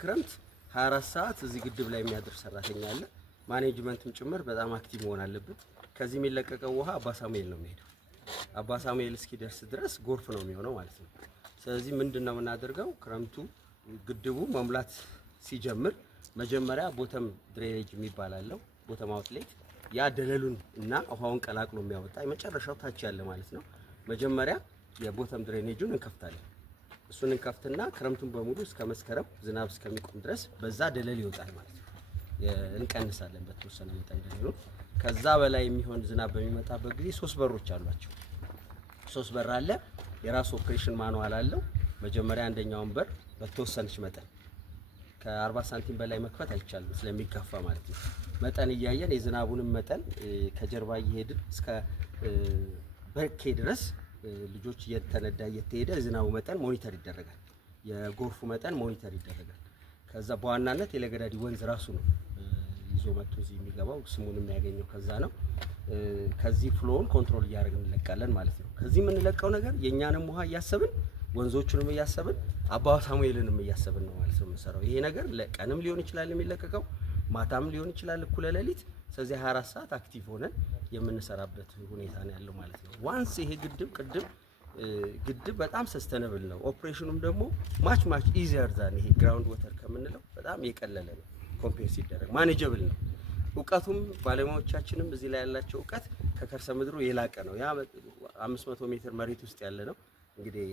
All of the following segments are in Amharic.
ክረምት 24 ሰዓት እዚህ ግድብ ላይ የሚያድር ሰራተኛ አለ ማኔጅመንትም ጭምር በጣም አክቲቭ መሆን አለበት ከዚህ የሚለቀቀው ውሃ አባ ሳሙኤል ነው የሚሄደው አባ ሳሙኤል እስኪደርስ ድረስ ጎርፍ ነው የሚሆነው ማለት ነው ስለዚህ ምንድነው እናደርገው ክረምቱ ግድቡ መሙላት ሲጀምር መጀመሪያ ቦተም ድሬኔጅ የሚባል አለው ቦተም አውትሌት ያ ደለሉን እና ውሃውን ቀላቅሎ የሚያወጣ የመጨረሻው ታች ያለ ማለት ነው መጀመሪያ የቦተም ድሬኔጁን እንከፍታለን እሱን እንከፍትና ክረምቱን በሙሉ እስከ መስከረም ዝናብ እስከሚቆም ድረስ በዛ ደለል ይወጣል ማለት ነው እንቀንሳለን በተወሰነ መጠን ደለሉ ከዛ በላይ የሚሆን ዝናብ በሚመጣበት ጊዜ 3 በሮች አሏቸው 3 በር አለ የራሱ ኦፕሬሽን ማኑዋል አለው መጀመሪያ አንደኛውን በር በተወሰነች መጠን ከ40 ሳንቲም በላይ መክፈት አይቻልም ስለሚጋፋ ማለት ነው መጠን እያየን የዝናቡንም መጠን ከጀርባ እየሄድን እስከ በርኬ ድረስ ልጆች እየተነዳ እየተሄደ ዝናቡ መጠን ሞኒተር ይደረጋል የጎርፉ መጠን ሞኒተር ይደረጋል ከዛ በዋናነት የለገዳዲ ወንዝ ራሱ ነው ይዞ መጥቶ እዚህ የሚገባው ስሙንም ያገኘው ከዛ ነው ከዚህ ፍሎውን ኮንትሮል እያደረግን እንለቃለን ማለት ነው ከዚህ ምን ለቀው ነገር የኛንም ውሃ ያያሰብን ወንዞቹንም ያያሰብን አባ ሳሙኤልንም ያያሰብን ነው ማለት ነው የምንሰራው ይሄ ነገር ለቀንም ሊሆን ይችላል የሚለቀቀው ማታም ሊሆን ይችላል እኩለ ሌሊት ስለዚህ 24 ሰዓት አክቲቭ ሆነን የምንሰራበት ሁኔታ ነው ያለው ማለት ነው ዋንስ ይሄ ግድብ በጣም ሰስተነብል ነው ኦፕሬሽኑም ደግሞ ማች ኢዚየር ዛን ይሄ ግራውንድ ዋተር ከምንለው በጣም የቀለለ ነው ኮምፔር ሲደረግ ማኔጀብል ነው ዕውቀቱም ባለሙያዎቻችንም እዚህ ላይ ያላቸው ዕውቀት ከከርሰ ምድሩ የላቀ ነው ያ 500 ሜትር መሬት ውስጥ ያለ ነው እንግዲህ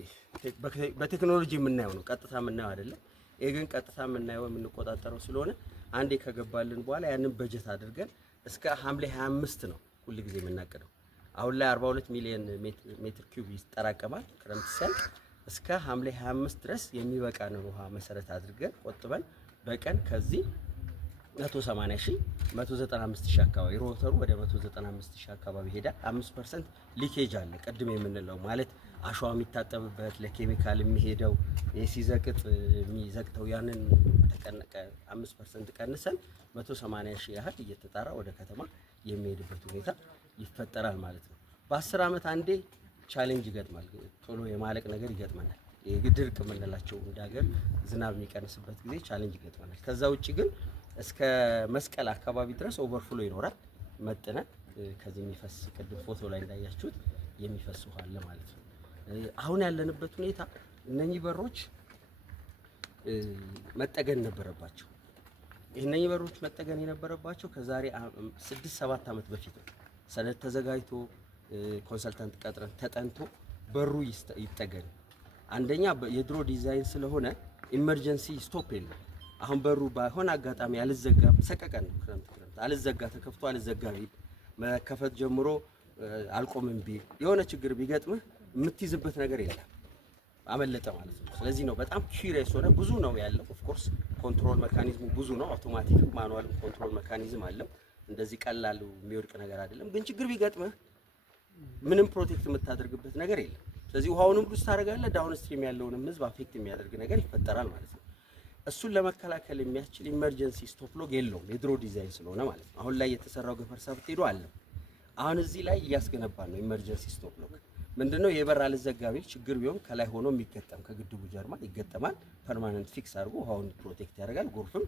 በቴክኖሎጂ የምናየው ነው ቀጥታ የምናየው አይደለም ይሄ ግን ቀጥታ የምናየው የምንቆጣጠረው ስለሆነ አንዴ ከገባልን በኋላ ያንን በጀት አድርገን እስከ ሐምሌ 25 ነው ሁሉ ጊዜ የምናቀደው አሁን ላይ 42 ሚሊዮን ሜትር ኪዩብ ይጠራቀማል ክረምት ሲያልቅ እስከ ሐምሌ 25 ድረስ የሚበቃ ነው ውሃ መሰረት አድርገን ቆጥበን በቀን ከዚህ 195,000 አካባቢ ሮተሩ ወደ 195,000 አካባቢ ሄዳ 5% ሊኬጅ አለ ቀድም የምንለው ማለት አሸዋ የሚታጠብበት ለኬሚካል የሚሄደው የሲዘቅጥ የሚዘቅተው ያንን ተቀነቀ 5% ቀንሰን 180,000 ያህል እየተጣራ ወደ ከተማ የሚሄድበት ሁኔታ ይፈጠራል ማለት ነው በ10 አመት አንዴ ቻሌንጅ ይገጥማል ቶሎ የማለቅ ነገር ይገጥመናል የግድርቅ የምንላቸው እንዳገር ዝናብ የሚቀንስበት ጊዜ ቻሌንጅ ይገጥመናል ከዛ ውጪ ግን እስከ መስቀል አካባቢ ድረስ ኦቨርፍሎ ይኖራል መጥነ ከዚህ የሚፈስ ቅድም ፎቶ ላይ እንዳያችሁት የሚፈስ ውሃ አለ ማለት ነው አሁን ያለንበት ሁኔታ እነኚህ በሮች መጠገን ነበረባቸው እነኚህ በሮች መጠገን የነበረባቸው ከዛሬ 6-7 አመት በፊት ነው ሰነድ ተዘጋጅቶ ኮንሰልታንት ቀጥረን ተጠንቶ በሩ ይጠገን አንደኛ የድሮ ዲዛይን ስለሆነ ኢመርጀንሲ ስቶፕ የለም አሁን በሩ ባይሆን አጋጣሚ አልዘጋም ሰቀቀን ነው ክረምት አልዘጋ ተከፍቶ አልዘጋ መከፈት ጀምሮ አልቆምም ቢ የሆነ ችግር ቢገጥምህ የምትይዝበት ነገር የለም አመለጠ ማለት ነው ስለዚህ ነው በጣም ኪሪየስ ሆነ ብዙ ነው ያለው ኦፍ ኮርስ ኮንትሮል ሜካኒዝሙ ብዙ ነው አውቶማቲክ ማኑዋል ኮንትሮል ሜካኒዝም አለው እንደዚህ ቀላሉ የሚወድቅ ነገር አይደለም ግን ችግር ቢገጥምህ ምንም ፕሮቴክት የምታደርግበት ነገር የለም ስለዚህ ውሃውንም ብሉስ ታረጋለህ ዳውን ስትሪም ያለውንም ህዝብ አፌክት የሚያደርግ ነገር ይፈጠራል ማለት ነው እሱን ለመከላከል የሚያስችል ኢመርጀንሲ ስቶፕ ሎግ የለውም የድሮ ዲዛይን ስለሆነ ማለት ነው አሁን ላይ የተሰራው ገፈርሳ ብትሄዱ አለ አሁን እዚህ ላይ ያስገነባል ነው ኢመርጀንሲ ስቶፕ ሎግ ምንድነው የበር አልዘጋቢል ችግር ቢሆን ከላይ ሆኖ የሚገጠም ከግድቡ ጀርባ ይገጠማል ፐርማነንት ፊክስ አድርጎ ውሃውን ፕሮቴክት ያደርጋል ጎርፍም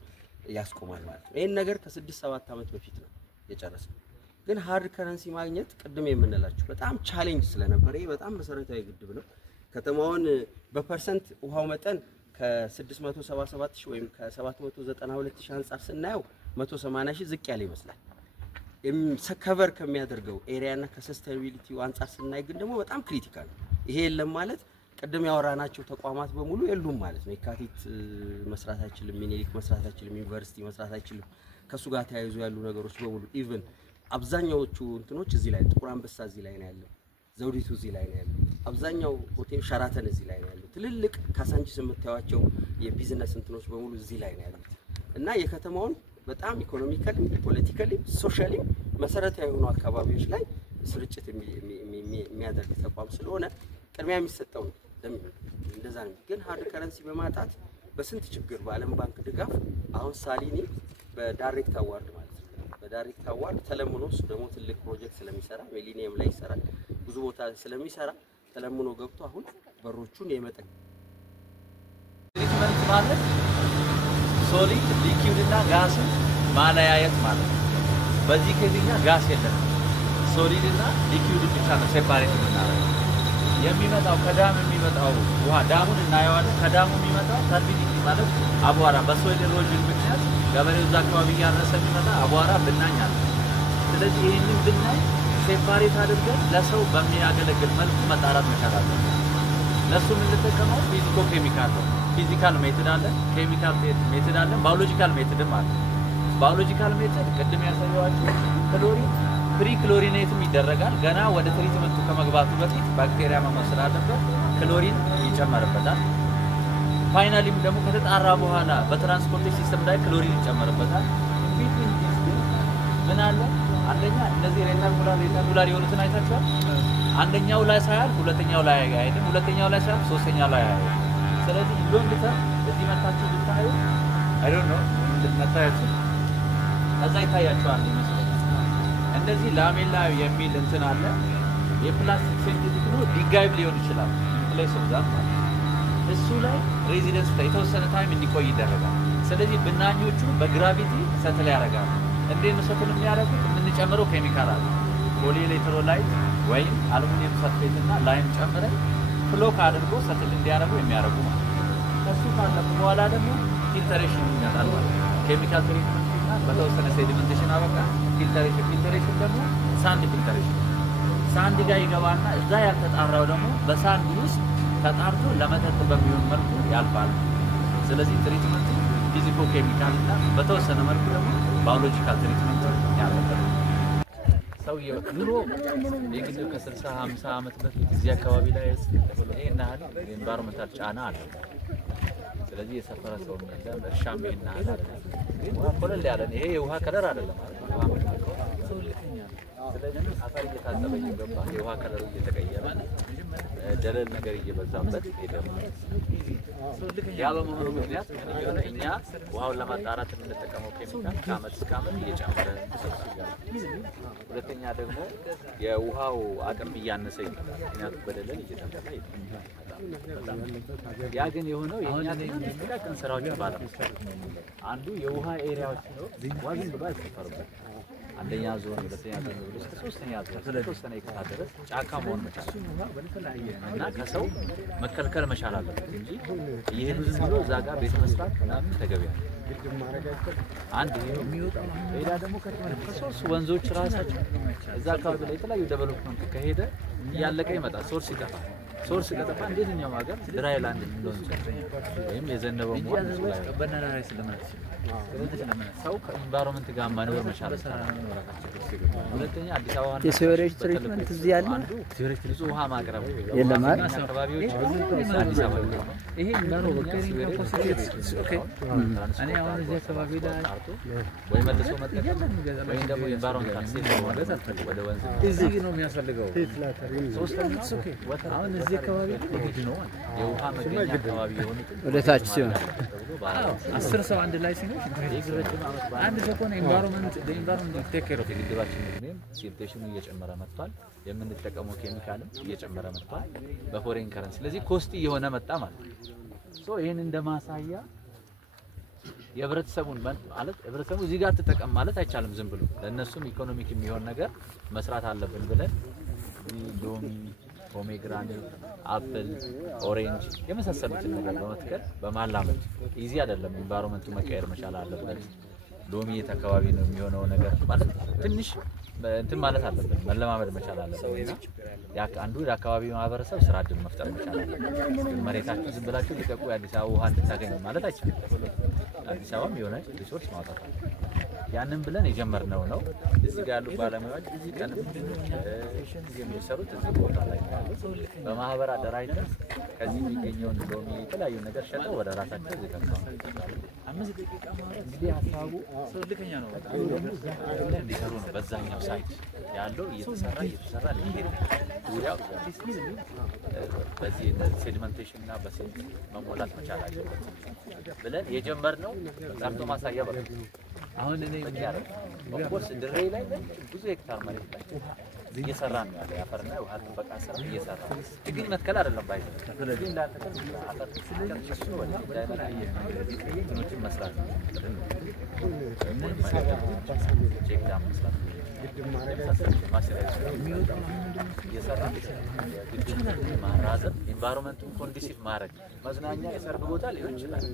ያስቆማል ማለት ነው ይሄን ነገር ከ6-7 አመት በፊት ነው የጨረሰው ግን ሃርድ ከረንሲ ማግኘት ቅድም የምንላችሁ በጣም ቻሌንጅ ስለነበር ይሄ በጣም መሰረታዊ ግድብ ነው ከተማውን በፐርሰንት ውሃው መጠን ከ677,000 ወይም ከ792,000 አንፃር ስናየው 180,000 ዝቅ ያለ ይመስላል ከቨር ከሚያደርገው ኤሪያና ከሰስቴናቢሊቲው አንፃር ስናይ ግን ደግሞ በጣም ክሪቲካል ይሄ የለም ማለት ቀደም ያወራናቸው ተቋማት በሙሉ የሉም ማለት ነው የካቲት መስራት አይችልም ሚኒሊክ መስራት አይችልም ዩኒቨርሲቲ መስራት አይችልም ከሱ ጋር ተያይዞ ያሉ ነገሮች በሙሉ ኢቭን አብዛኛዎቹ እንትኖች እዚህ ላይ ጥቁር አንበሳ እዚህ ላይ ነው ያለው ዘውዲቱ እዚህ ላይ ነው ያለው አብዛኛው ሆቴል ሸራተን እዚህ ላይ ነው ያለው ትልልቅ ካሳንቺስ የምታዩቸው የቢዝነስ እንትኖች በሙሉ እዚህ ላይ ነው ያሉት እና የከተማውን በጣም ኢኮኖሚካሊ ፖለቲካሊ ሶሻሊ መሰረታዊ የሆኑ አካባቢዎች ላይ ስርጭት የሚያደርግ ተቋም ስለሆነ ቅድሚያ የሚሰጠው ነው እንደዛ ነው ግን ሃርድ ከረንሲ በማጣት በስንት ችግር በአለም ባንክ ድጋፍ አሁን ሳሊኒ በዳይሬክት አዋርድ ማለት ነው በዳይሬክት አዋርድ ተለምኖ እሱ ደግሞ ትልቅ ፕሮጀክት ስለሚሰራ ሚሊኒየም ላይ ይሰራል ብዙ ቦታ ስለሚሰራ ተለምኖ ገብቶ አሁን በሮቹን የመጠቅ ትሪትመንት ማለት ሶሊድ ሊኩዊድ እና ጋስ ማለያየት ማለት ነው። በዚህ ከዚህኛ ጋስ የለም ሶሊድ እና ሊኩዊድ ብቻ ነው ሴፓሬት የምናደርገው። የሚመጣው ከዳም የሚመጣው ውሃ ዳሙን እናየዋለን። ከዳሙ የሚመጣው ተርቢዲቲ ማለት አቧራ በሶይል ኢሮዥን ምክንያት ገበሬው እዛ አካባቢ ያረሰ የሚመጣ አቧራ ብናኝ አለ። ስለዚህ ይህንን ብናኝ ሴፓሬት አድርገን ለሰው በሚያገለግል መልኩ መጣራት መቻል አለብን። ለሱ የምንጠቀመው ፊዚኮ ኬሚካል ነው። ፊዚካል ሜተድ አለ፣ ኬሚካል ሜተድ አለ፣ ባዮሎጂካል ሜተድም አለ። ባዮሎጂካል ሜተድ ቅድም ያሳየዋችሁ ክሎሪን ፍሪ ክሎሪኔትም ይደረጋል። ገና ወደ ትሪትመንቱ ከመግባቱ በፊት ባክቴሪያ መሞት ስላለበት ክሎሪን ይጨመርበታል። ፋይናሊም ደግሞ ከተጣራ በኋላ በትራንስፖርቴሽን ሲስተም ላይ ክሎሪን ይጨመርበታል። ቢትዊን ዲስ ግን ምን አለ? አንደኛ እነዚህ ሬክታንጉላር የሆኑትን አይታችኋል። አንደኛው ላይ ሳያል ሁለተኛው ላይ አይሄድም፣ ሁለተኛው ላይ ሳያል ሶስተኛው ላይ አይሄድም። ስለዚህ ሎንግ ተርም እዚህ መታችሁ ብታዩ አይ ዶንት ኖ እንደምታዩት ከዛ ይታያችኋል ይመስላል። እንደዚህ ላሜላ የሚል እንትን አለ። የፕላስቲክ ሴንቲቲክ ነው፣ ዲጋይብ ሊሆን ይችላል። ፕሌስ ኦፍ ዛት ማለት እሱ ላይ ሬዚደንስ የተወሰነ ታይም እንዲቆይ ይደረጋል። ስለዚህ ብናኞቹ በግራቪቲ ሰትል ያደርጋሉ። እንዴት ነው ሰትል የሚያደርጉት? የምንጨምረው ኬሚካል አለ። ፖሊኤሌክትሮላይት ወይም አሉሚኒየም ሰልፌት እና ላይም ጨምረን ፍሎክ አድርጎ ሰትል እንዲያደርጉ የሚያደርጉ ማለት ነው። ከሱ ካለፉ በኋላ ደግሞ ፊልተሬሽን ይመጣል ማለት ነው። ኬሚካል ትሪትመንት እና በተወሰነ ሴዲመንቴሽን አበቃ ፊልተሬሽን ደግሞ ሳንድ ፊልተሬሽን ሳንድ ጋር ይገባና እዛ ያልተጣራው ደግሞ በሳንድ ውስጥ ተጣርቶ ለመጠጥ በሚሆን መልኩ ያልፋል። ስለዚህ ትሪትመንት ፊዚኮ ኬሚካል እና በተወሰነ መልኩ ደግሞ ባዮሎጂካል ትሪትመንት ያለበት ሰውዬው ድሮ የግድ ከ60 50 ዓመት በፊት እዚህ አካባቢ ላይ ይሄና ኢንቫይሮንመንታል ጫና አለ። ስለዚህ የሰፈረ ሰው ነው እርሻም ይሄና አለ። ግን ኮለል ያለ ይሄ የውሃ ከለር አይደለም ማለት ነው። ስለዚህ አፈር እየታጠበ እየገባ የውሃ ከለሩ እየተቀየረ ደለል ነገር እየበዛበት ሄደም ያ በመሆኑ ምክንያት እኛ ውሃውን ለማጣራት የምንጠቀመው ኬሚካል ከዓመት እስከ ዓመት እየጨመረ ይሰጣል። ሁለተኛ ደግሞ የውሃው አቅም እያነሰ ይመጣል። ምክንያቱም በደለል እየተፈጠረ ይመጣል። ያ ግን የሆነው የኛ ጥቃቅን ስራዎች ባለም አንዱ የውሃ ኤሪያዎች ነው ዋዝን ብሎ አይሰፈርበት አንደኛ ዞን ሁለተኛ ዞን እስከ ሶስተኛ ዞን ስለተወሰነ ይከታ ድረስ ጫካ መሆን መቻል እና ከሰው መከልከል መቻል አለበት እንጂ ይሄን ዝም ብሎ እዛ ጋር ቤት መስራት ምናምን ተገቢ አይደለም። አንድ የሚወጣው ሌላ ደግሞ ከሶስት ወንዞች ራሳቸው እዛ አካባቢ ላይ የተለያዩ ዴቨሎፕመንት ከሄደ እያለቀ ይመጣል። ሶርስ ከጠፋ እንደኛው ሀገር ድራይ ላንድ እንደሆነ ወይም የዘነበው ሞት በእናና ላይ ስለማለት ሰው ከኢንቫይሮንመንት ጋር ማኖር መቻል አለበት። ሁለተኛ አዲስ አበባ የሲወሬጅ ትሪትመንት እዚህ ያለ ሲወሬጅ ውሃ ማቅረብ የለም አይደል? አካባቢዎች አዲስ አበባ ይሄ ነው በከሲዌሬጅ ኦኬ እኔ አሁን እዚህ አካባቢ ላይ ወይ መልሶ መጠቀም ወይ ደግሞ ኢንቫይሮንመንታል ሴፍ ማለት አልፈልግም። ወደ ወንዝ እዚህ ነው የሚያስፈልገው። ሶስተኛ ኦኬ አሁን እዚህ አካባቢ ግድ ነው የውሃ መገኛ አካባቢ የሆነ ወደ ታች ሲሆን 10 ሰው አንድ ላይ ሲኖር አንድ ሰኮን ኢንቫይሮንመንት ቴክ ኬር ኦፍ ግድባችን ምንም ሲልቴሽኑ እየጨመረ መጥቷል። የምንጠቀመው ኬሚካልም እየጨመረ መጥቷል በፎሬን ከረንሲ። ስለዚህ ኮስት እየሆነ መጣ ማለት ነው። ሶ ይሄን እንደማሳያ የህብረተሰቡን ማለት ህብረተሰቡ እዚህ ጋር ተጠቀም ማለት አይቻልም። ዝም ብሎ ለነሱም ኢኮኖሚክ የሚሆን ነገር መስራት አለብን ብለን ሎሚ ፖሜግራኔት አፕል ኦሬንጅ የመሳሰሉትን ነገር በመትከል በማላመድ ኢዚ አይደለም። ኢንቫይሮንመንቱ መቀየር መቻል አለበት። ሎሚ አካባቢ ነው የሚሆነው ነገር ማለት ትንሽ እንትን ማለት አለበት መለማመድ መቻል አለበት። ያ አንዱ የአካባቢው ማህበረሰብ ስራ እድል መፍጠር መቻል አለበት። መሬታችሁ ዝም ብላችሁ ሊጠቁ የአዲስ አበባ ውሃ እንድታገኙ ማለት አይቻልም። አዲስ አበባም የሆነ ሪሶርስ ማውጣት ያንን ብለን የጀመርነው ነው። እዚህ ጋር ያሉ ባለሙያዎች እዚህ ቀን የሚሰሩት እዚህ ቦታ ላይ ነው። በማህበር አደራጅተን ከዚህ የሚገኘውን ሎሚ የተለያዩ ነገር ሸጠው ወደ ራሳቸው እዚህ ከተማው 5 ደቂቃ ማለት እንግዲህ ሀሳቡ ልከኛ ነው። እንዲሰሩ ነው። በዛኛው ሳይት ያለው እየተሰራ ሊሄድ ዙሪያው በዚህ ሴዲመንቴሽን እና በሴት መሞላት መቻል አለበት ብለን የጀመርነው ሰርቶ ማሳያ በቃ አሁን እኔ ምን ያደርግ ኦፍኮርስ ድሬ ላይ ብዙ ሄክታር መሬት ላይ እየሰራ ነው ያለው የአፈርና የውሃ ጥበቃ ስራ እየሰራ ነው። ችግኝ መትከል አይደለም ባይዘ ስለዚህ እንዳልተከል አፈር ስለዚህ ወደ ዳይመራ እንትኖችን መስራት ነው። ቼክ ዳም መስራት እየሰራ ማራዘም ኢንቫይሮንመንቱን ኮንዲሲቭ ማድረግ መዝናኛ የሰርግ ቦታ ሊሆን ይችላል።